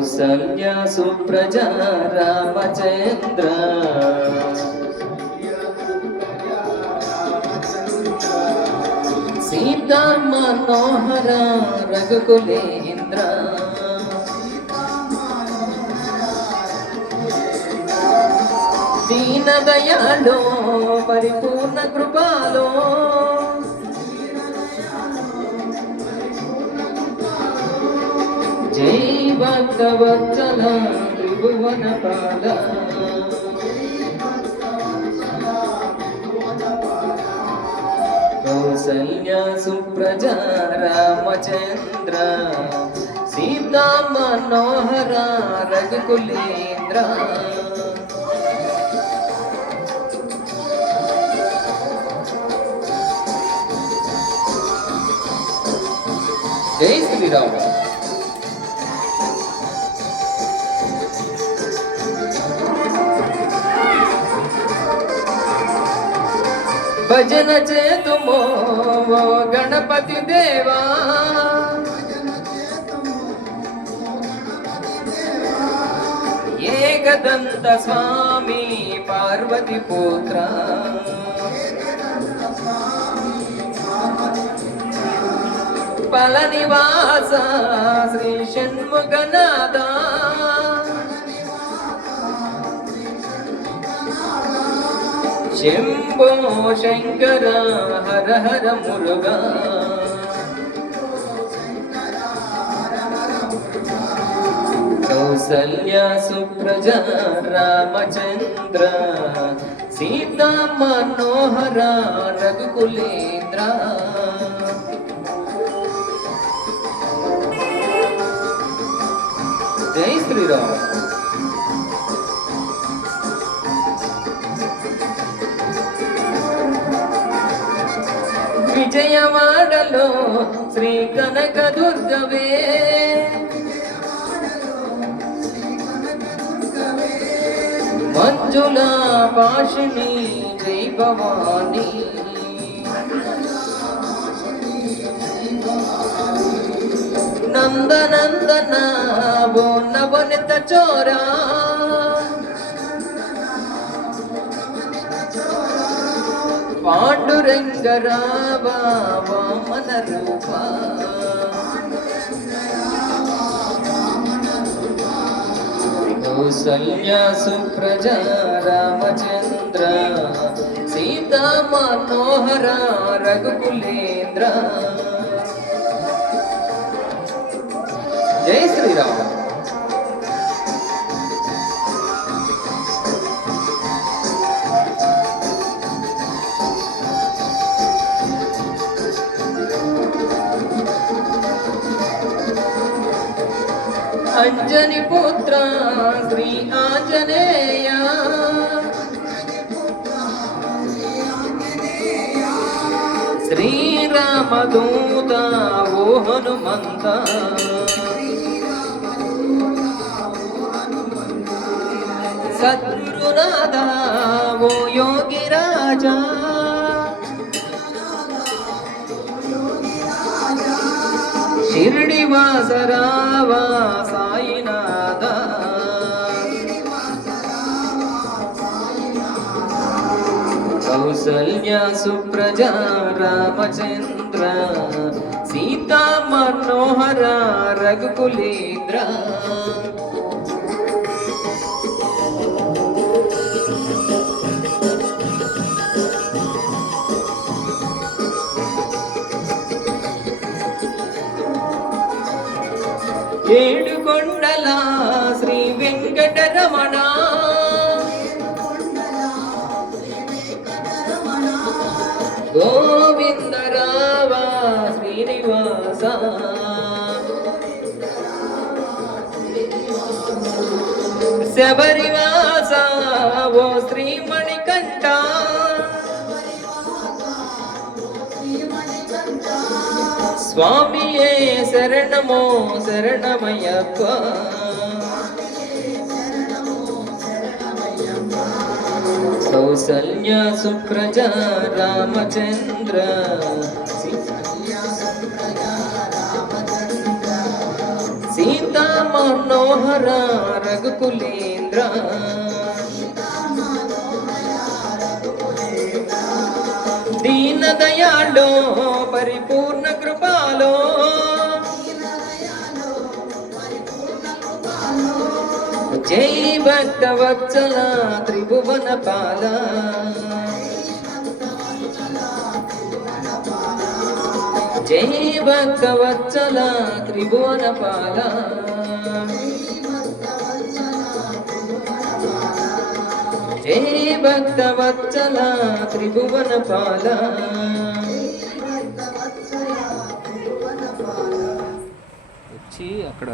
కౌసల్య సుప్రజా రామచంద్ర సీతా మనోహర రఘుకులేంద్ర దీన దయాళో పరిపూర్ణ కృపాలో జై భక్తవత్సల త్రిభువన పాల కౌసల్య సుప్రజా రామచంద్ర సీతా మనోహర రఘుకులేంద్ర జై శ్రీరామ. భజన చేతుమో గణపతి దేవా ఏకదంత స్వామి పార్వతి పుత్ర పళనివాస శ్రీ షణ్ముఖనాథ శంభో శంకర హర హర మురుగా కౌసల్య సుప్రజా రామచంద్ర సీతా మనోహర రఘుకులేంద్ర జై శ్రీరామ్. విజయవాడలో శ్రీ కనకదుర్గవే మంజుల పాశిని జై భవాని నందనందన ఓ నవనిత చోరా పాండురంగ రావా వామన రూప కౌసల్య సుప్రజా రామచంద్ర సీతా మనోహర రఘుకులేంద్ర జై శ్రీరామ. అంజని పుత్ర శ్రీ ఆంజనేయ శ్రీరామదూత ఓ హనుమంత సద్గురునాథ ఓ యోగి రాజా షిరిడి వాసరావా సాయినాథ కౌసల్య సుప్రజా రామచంద్ర సీతా మనోహర రఘుకులేంద్ర ఏడుకొండల శ్రీ వెంకటరమణ గోవిందరావ శ్రీనివాస శబరివాస ఓ శ్రీమణికంఠ స్వామియే శరణమో శరణమయ్యప్ప కౌసల్య సుప్రజా రామచంద్ర సీతా మనోహర రఘుకులేంద్ర దీన దయాళో పరిపూర్ణ కృపాలో జై భక్త వత్సల త్రిభువన పాల జై భక్త వత్సల త్రిభువన పాల జై భక్త వత్సల త్రిభువన పాల వచ్చి అక్కడ